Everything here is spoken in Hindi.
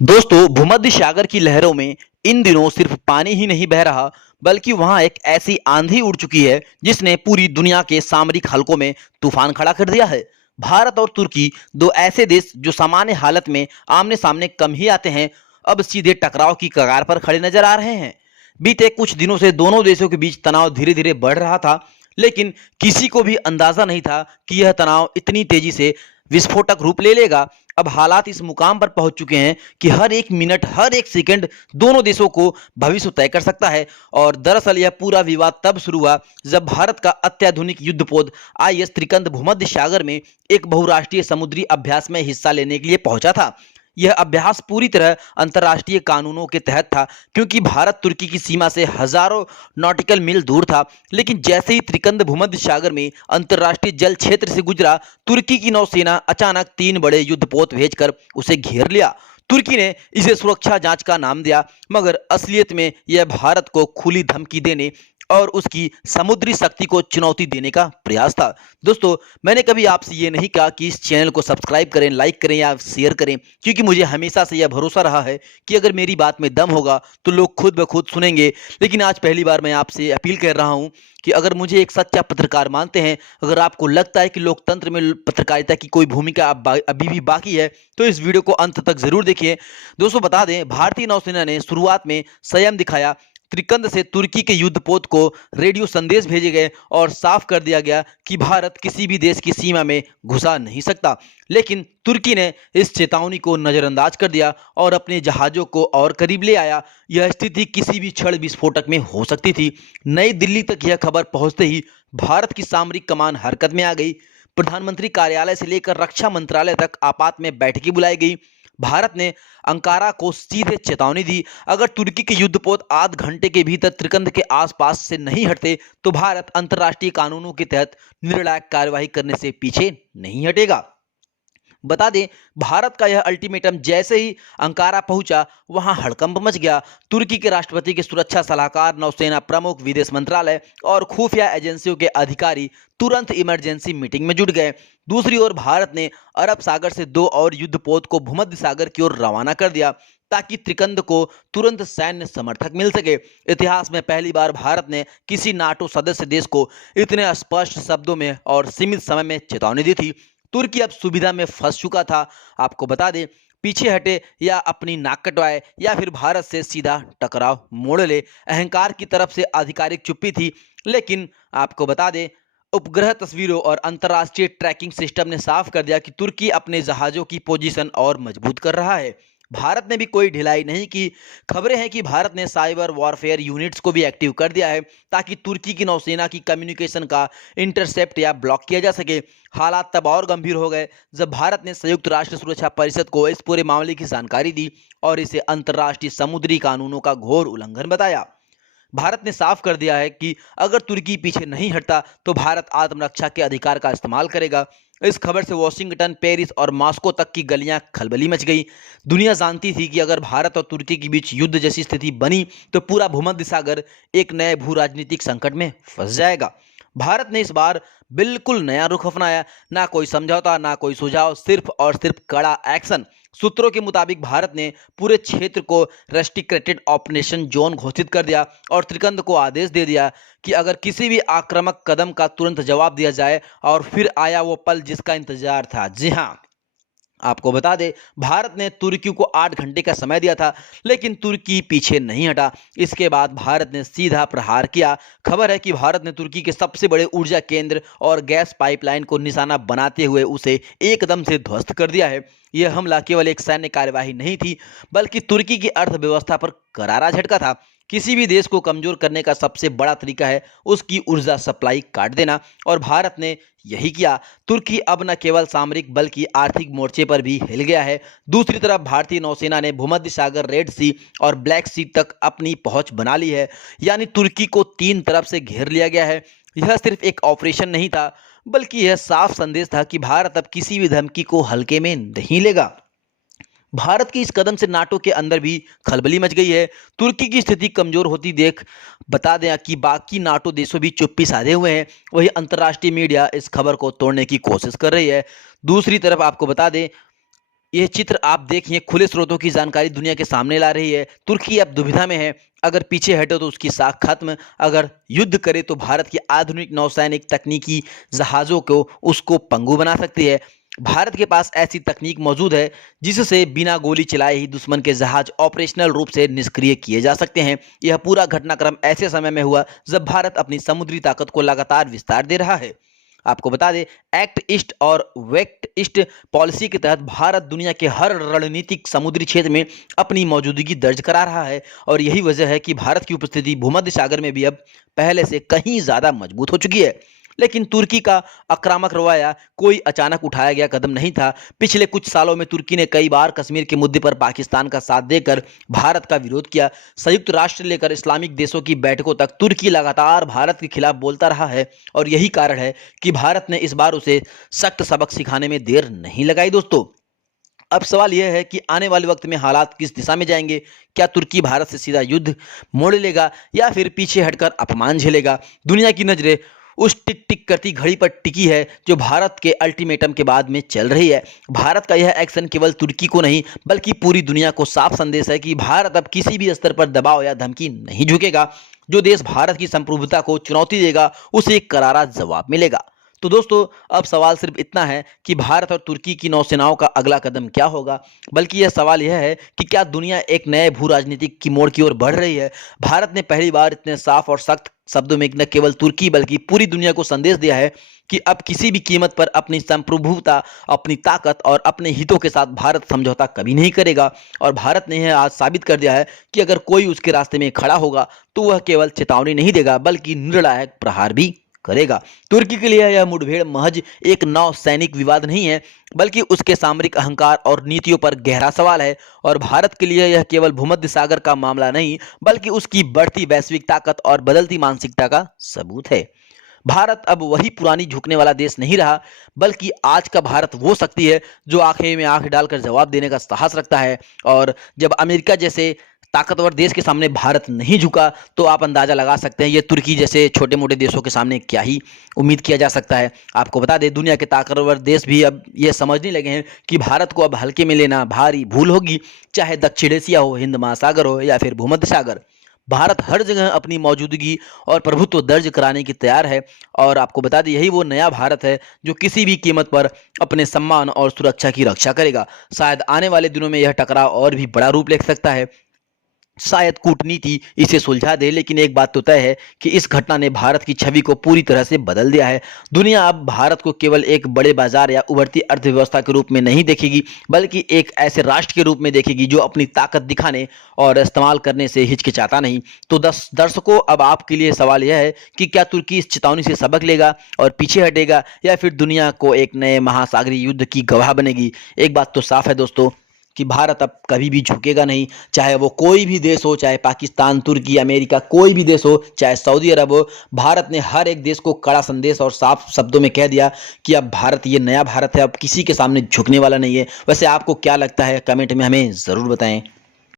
दोस्तों, भूमध्य सागर की लहरों में इन दिनों सिर्फ पानी ही नहीं बह रहा, बल्कि वहां एक ऐसी आंधी उड़ चुकी है जिसने पूरी दुनिया के सामरिक हलकों में तूफान खड़ा कर दिया है। भारत और तुर्की, दो ऐसे देश जो सामान्य हालत में आमने सामने कम ही आते हैं, अब सीधे टकराव की कगार पर खड़े नजर आ रहे हैं। बीते कुछ दिनों से दोनों देशों के बीच तनाव धीरे धीरे बढ़ रहा था, लेकिन किसी को भी अंदाजा नहीं था कि यह तनाव इतनी तेजी से विस्फोटक रूप ले लेगा। अब हालात इस मुकाम पर पहुंच चुके हैं कि हर एक मिनट, हर एक सेकंड दोनों देशों को भविष्य तय कर सकता है। और दरअसल यह पूरा विवाद तब शुरू हुआ जब भारत का अत्याधुनिक युद्धपोत आईएस त्रिकंद भूमध्य सागर में एक बहुराष्ट्रीय समुद्री अभ्यास में हिस्सा लेने के लिए पहुंचा था। यह अभ्यास पूरी तरह अंतर्राष्ट्रीय कानूनों के तहत था, क्योंकि भारत तुर्की की सीमा से हजारों नॉटिकल मील दूर था। लेकिन जैसे ही त्रिकंद भूमध्य सागर में अंतर्राष्ट्रीय जल क्षेत्र से गुजरा, तुर्की की नौसेना अचानक 3 बड़े युद्धपोत भेजकर उसे घेर लिया। तुर्की ने इसे सुरक्षा जांच का नाम दिया, मगर असलियत में यह भारत को खुली धमकी देने और उसकी समुद्री शक्ति को चुनौती देने का प्रयास था। दोस्तों, मैंने कभी आपसे ये नहीं कहा कि इस चैनल को सब्सक्राइब करें, लाइक करें या शेयर करें, क्योंकि मुझे हमेशा से यह भरोसा रहा है कि अगर मेरी बात में दम होगा तो लोग खुद ब खुद सुनेंगे। लेकिन आज पहली बार मैं आपसे अपील कर रहा हूं कि अगर मुझे एक सच्चा पत्रकार मानते हैं, अगर आपको लगता है कि लोकतंत्र में पत्रकारिता की कोई भूमिका अभी भी बाकी है, तो इस वीडियो को अंत तक जरूर देखिए। दोस्तों, बता दें, भारतीय नौसेना ने शुरुआत में संयम दिखाया। त्रिकंद से तुर्की के युद्धपोत को रेडियो संदेश भेजे गए और साफ कर दिया गया कि भारत किसी भी देश की सीमा में घुसा नहीं सकता। लेकिन तुर्की ने इस चेतावनी को नजरअंदाज कर दिया और अपने जहाजों को और करीब ले आया। यह स्थिति किसी भी क्षण विस्फोटक में हो सकती थी। नई दिल्ली तक यह खबर पहुंचते ही भारत की सामरिक कमान हरकत में आ गई। प्रधानमंत्री कार्यालय से लेकर रक्षा मंत्रालय तक आपात में बैठकें बुलाई गई। भारत ने अंकारा को सीधे चेतावनी दी, अगर तुर्की के युद्धपोत आध घंटे के भीतर त्रिकंद के आसपास से नहीं हटते तो भारत अंतर्राष्ट्रीय कानूनों के तहत निर्णायक कार्यवाही करने से पीछे नहीं हटेगा। बता दें, भारत का यह अल्टीमेटम जैसे ही अंकारा पहुंचा, वहां हड़कंप मच गया। तुर्की के राष्ट्रपति के सुरक्षा सलाहकार, नौसेना प्रमुख, विदेश मंत्रालय और खुफिया एजेंसियों के अधिकारी तुरंत इमरजेंसी मीटिंग में जुट गए। दूसरी ओर भारत ने अरब सागर से 2 और युद्धपोत को भूमध्य सागर की ओर रवाना कर दिया, ताकि त्रिकंद को तुरंत सैन्य समर्थक मिल सके। इतिहास में पहली बार भारत ने किसी नाटो सदस्य देश को इतने स्पष्ट शब्दों में और सीमित समय में चेतावनी दी थी। तुर्की अब सुविधा में फंस चुका था। आपको बता दें, पीछे हटे या अपनी नाक कटवाए या फिर भारत से सीधा टकराव मोड़ ले, अहंकार की तरफ से आधिकारिक चुप्पी थी। लेकिन आपको बता दें, उपग्रह तस्वीरों और अंतर्राष्ट्रीय ट्रैकिंग सिस्टम ने साफ कर दिया कि तुर्की अपने जहाजों की पोजीशन और मजबूत कर रहा है। भारत ने भी कोई ढिलाई नहीं की। खबरें हैं कि भारत ने साइबर वॉरफेयर यूनिट्स को भी एक्टिव कर दिया है, ताकि तुर्की की नौसेना की कम्युनिकेशन का इंटरसेप्ट या ब्लॉक किया जा सके। हालात तब और गंभीर हो गए जब भारत ने संयुक्त राष्ट्र सुरक्षा परिषद को इस पूरे मामले की जानकारी दी और इसे अंतर्राष्ट्रीय समुद्री कानूनों का घोर उल्लंघन बताया। भारत ने साफ कर दिया है कि अगर तुर्की पीछे नहीं हटता तो भारत आत्मरक्षा के अधिकार का इस्तेमाल करेगा। इस खबर से वॉशिंगटन, पेरिस और मॉस्को तक की गलियां खलबली मच गई। दुनिया जानती थी कि अगर भारत और तुर्की के बीच युद्ध जैसी स्थिति बनी तो पूरा भूमध्य सागर एक नए भू राजनीतिक संकट में फंस जाएगा। भारत ने इस बार बिल्कुल नया रुख अपनाया। ना कोई समझौता, ना कोई सुझाव, सिर्फ और सिर्फ कड़ा एक्शन। सूत्रों के मुताबिक भारत ने पूरे क्षेत्र को रेस्ट्रिक्टेड ऑपरेशन जोन घोषित कर दिया और त्रिकंद को आदेश दे दिया कि अगर किसी भी आक्रामक कदम का तुरंत जवाब दिया जाए। और फिर आया वो पल जिसका इंतजार था। जी हाँ, आपको बता दें, भारत ने तुर्की को 8 घंटे का समय दिया था, लेकिन तुर्की पीछे नहीं हटा। इसके बाद भारत ने सीधा प्रहार किया। खबर है कि भारत ने तुर्की के सबसे बड़े ऊर्जा केंद्र और गैस पाइपलाइन को निशाना बनाते हुए उसे एकदम से ध्वस्त कर दिया है। यह हमला केवल एक सैन्य कार्यवाही नहीं थी, बल्कि तुर्की की अर्थव्यवस्था पर करारा झटका था। किसी भी देश को कमजोर करने का सबसे बड़ा तरीका है उसकी ऊर्जा सप्लाई काट देना, और भारत ने यही किया। तुर्की अब न केवल सामरिक बल्कि आर्थिक मोर्चे पर भी हिल गया है। दूसरी तरफ भारतीय नौसेना ने भूमध्य सागर, रेड सी और ब्लैक सी तक अपनी पहुंच बना ली है। यानी तुर्की को 3 तरफ से घेर लिया गया है। यह सिर्फ एक ऑपरेशन नहीं था, बल्कि यह साफ संदेश था कि भारत अब किसी भी धमकी को हल्के में नहीं लेगा। भारत की इस कदम से नाटो के अंदर भी खलबली मच गई है। तुर्की की स्थिति कमजोर होती देख बता दें कि बाकी नाटो देशों भी चुप्पी साधे हुए हैं। वही अंतर्राष्ट्रीय मीडिया इस खबर को तोड़ने की कोशिश कर रही है। दूसरी तरफ आपको बता दें, यह चित्र आप देखिए, खुले स्रोतों की जानकारी दुनिया के सामने ला रही है। तुर्की अब दुविधा में है, अगर पीछे हटे तो उसकी साख खत्म, अगर युद्ध करे तो भारत की आधुनिक नौसैनिक तकनीकी जहाज़ों को उसको पंगु बना सकती है। भारत के पास ऐसी तकनीक मौजूद है जिससे बिना गोली चलाए ही दुश्मन के जहाज ऑपरेशनल रूप से निष्क्रिय किए जा सकते हैं। यह पूरा घटनाक्रम ऐसे समय में हुआ जब भारत अपनी समुद्री ताकत को लगातार विस्तार दे रहा है। आपको बता दें, एक्ट ईस्ट और वेस्ट ईस्ट पॉलिसी के तहत भारत दुनिया के हर रणनीतिक समुद्री क्षेत्र में अपनी मौजूदगी दर्ज करा रहा है और यही वजह है कि भारत की उपस्थिति भूमध्य सागर में भी अब पहले से कहीं ज्यादा मजबूत हो चुकी है। लेकिन तुर्की का आक्रामक रवैया कोई अचानक उठाया गया कदम नहीं था। पिछले कुछ सालों में तुर्की ने कई बार कश्मीर के मुद्दे पर पाकिस्तान का साथ देकर भारत का विरोध किया। संयुक्त राष्ट्र लेकर इस्लामिक देशों की बैठकों तक तुर्की लगातार भारत के खिलाफ बोलता रहा है और यही कारण है कि भारत ने इस बार उसे सख्त सबक सिखाने में देर नहीं लगाई। दोस्तों, अब सवाल यह है कि आने वाले वक्त में हालात किस दिशा में जाएंगे। क्या तुर्की भारत से सीधा युद्ध मोड़ लेगा या फिर पीछे हटकर अपमान झेलेगा? दुनिया की नजरें उस टिक टिक करती घड़ी पर टिकी है जो भारत के अल्टीमेटम के बाद में चल रही है। भारत का यह एक्शन केवल तुर्की को नहीं बल्कि पूरी दुनिया को साफ संदेश है कि भारत अब किसी भी स्तर पर दबाव या धमकी नहीं झुकेगा। जो देश भारत की संप्रभुता को चुनौती देगा उसे एक करारा जवाब मिलेगा। तो दोस्तों, अब सवाल सिर्फ इतना है कि भारत और तुर्की की नौसेनाओं का अगला कदम क्या होगा। बल्कि यह सवाल यह है कि क्या दुनिया एक नए भू राजनीतिक की मोड़ की ओर बढ़ रही है। भारत ने पहली बार इतने साफ और सख्त शब्दों में न केवल तुर्की बल्कि पूरी दुनिया को संदेश दिया है कि अब किसी भी कीमत पर अपनी संप्रभुता, अपनी ताकत और अपने हितों के साथ भारत समझौता कभी नहीं करेगा। और भारत ने यह आज साबित कर दिया है कि अगर कोई उसके रास्ते में खड़ा होगा तो वह केवल चेतावनी नहीं देगा बल्कि निर्णायक प्रहार भी करेगा। तुर्की के लिए यह मुठभेड़ महज एक नौ सैनिक विवाद नहीं है बल्कि उसके सामरिक अहंकार और नीतियों पर गहरा सवाल है। और भारत के लिए यह केवल भूमध्य सागर का मामला नहीं बल्कि उसकी बढ़ती वैश्विक ताकत और बदलती मानसिकता का सबूत है। भारत अब वही पुरानी झुकने वाला देश नहीं रहा बल्कि आज का भारत वो शक्ति है जो आंखें में आंख डालकर जवाब देने का साहस रखता है। और जब अमेरिका जैसे ताकतवर देश के सामने भारत नहीं झुका तो आप अंदाजा लगा सकते हैं ये तुर्की जैसे छोटे मोटे देशों के सामने क्या ही उम्मीद किया जा सकता है। आपको बता दें, दुनिया के ताकतवर देश भी अब ये समझने लगे हैं कि भारत को अब हल्के में लेना भारी भूल होगी। चाहे दक्षिण एशिया हो, हिंद महासागर हो या फिर भूमध्य सागर, भारत हर जगह अपनी मौजूदगी और प्रभुत्व दर्ज कराने की तैयार है। और आपको बता दें, यही वो नया भारत है जो किसी भी कीमत पर अपने सम्मान और सुरक्षा की रक्षा करेगा। शायद आने वाले दिनों में यह टकराव और भी बड़ा रूप ले सकता है। शायद कूटनीति इसे सुलझा दे, लेकिन एक बात तो तय है कि इस घटना ने भारत की छवि को पूरी तरह से बदल दिया है। दुनिया अब भारत को केवल एक बड़े बाजार या उभरती अर्थव्यवस्था के रूप में नहीं देखेगी बल्कि एक ऐसे राष्ट्र के रूप में देखेगी जो अपनी ताकत दिखाने और इस्तेमाल करने से हिचकिचाता नहीं। तो दर्शकों, अब आपके लिए सवाल यह है कि क्या तुर्की इस चेतावनी से सबक लेगा और पीछे हटेगा या फिर दुनिया को एक नए महासागरीय युद्ध की गवाह बनेगी। एक बात तो साफ है दोस्तों कि भारत अब कभी भी झुकेगा नहीं, चाहे वो कोई भी देश हो, चाहे पाकिस्तान, तुर्की, अमेरिका, कोई भी देश हो, चाहे सऊदी अरब हो। भारत ने हर एक देश को कड़ा संदेश और साफ शब्दों में कह दिया कि अब भारत ये नया भारत है, अब किसी के सामने झुकने वाला नहीं है। वैसे आपको क्या लगता है, कमेंट में हमें ज़रूर बताएं।